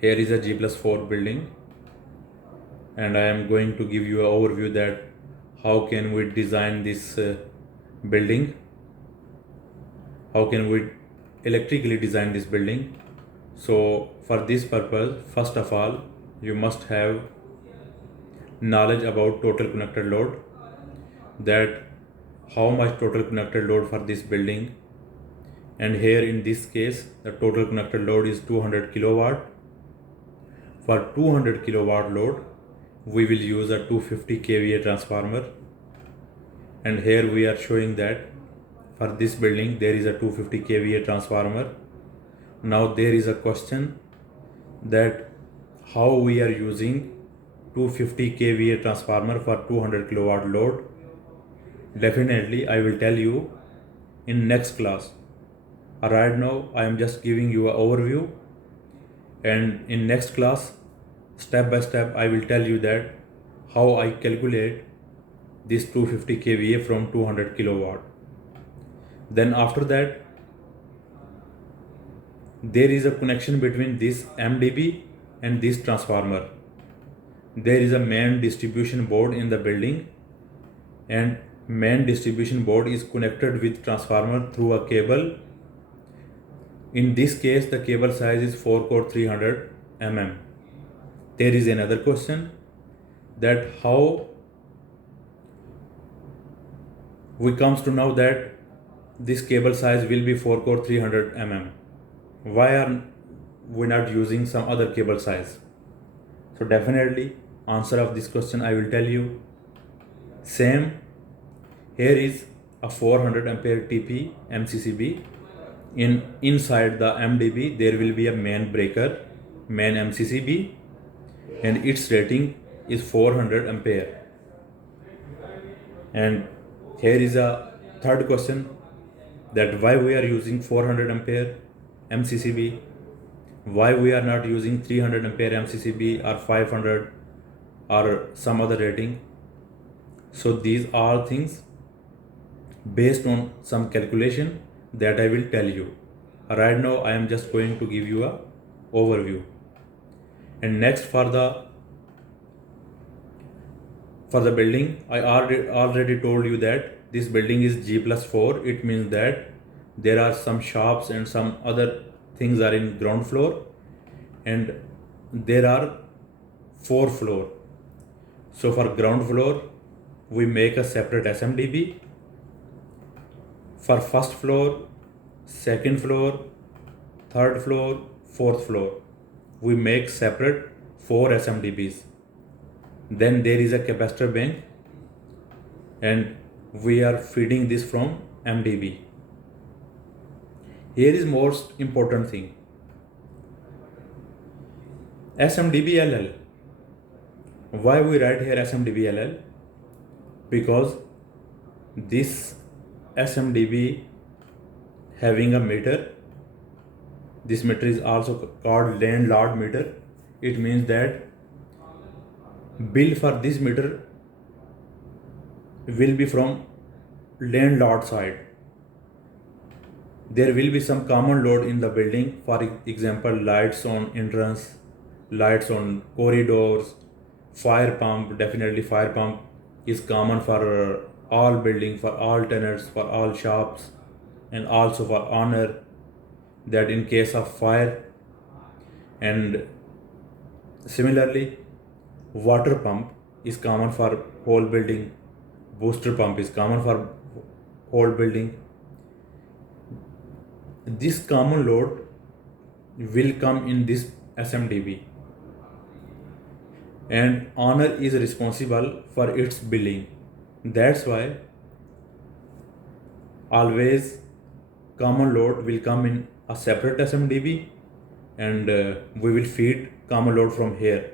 Here is a G+4 building, and I am going to give you an overview that how can we design this building, how can we electrically design this building. So for this purpose, first of all, you must have knowledge about total connected load, that how much total connected load for this building. And here in this case the total connected load is 200 kilowatt. For 200 kilowatt load we will use a 250 kVA transformer, and here we are showing that for this building there is a 250 kVA transformer. Now there is a question that how we are using 250 kVA transformer for 200 kilowatt load. Definitely I will tell you in next class. Right now I am just giving you an overview, and in next class step by step I will tell you that how I calculate this 250 kVA from 200 kilowatt. Then after that there is a connection between this MDB and this transformer. There is a main distribution board in the building, and main distribution board is connected with transformer through a cable. In this case the cable size is 4 core 300 mm. There is another question that how we comes to know that this cable size will be 4 core 300 mm. Why are we not using some other cable size? So definitely answer of this question I will tell you. Same, here is a 400 ampere TP MCCB. Inside the MDB there will be a main breaker, main MCCB, and its rating is 400 ampere. And here is a third question that why we are using 400 ampere MCCB, why we are not using 300 ampere MCCB or 500 or some other rating. So these are things based on some calculation that I will tell you. Right now I am just going to give you a overview. And next for the building, I already told you that this building is G+4. It means that there are some shops and some other things are in ground floor, and there are 4 floors. So for ground floor we make a separate SMDB. For first floor, second floor, third floor, fourth floor, we make separate 4 SMDBs. Then there is a capacitor bank, and we are feeding this from MDB. Here is most important thing, SMDB-LL. Why we write here SMDB-LL? Because this SMDB having a meter. This meter is also called landlord meter. It means that bill for this meter will be from landlord side. There will be some common load in the building, for example lights on entrance, lights on corridors, fire pump. Definitely fire pump is common for all building, for all tenants, for all shops, and also for owner, that in case of fire. And similarly water pump is common for whole building, booster pump is common for whole building. This common load will come in this SMDB, and owner is responsible for its billing. That's why always common load will come in a separate SMDB, and we will feed common load from here.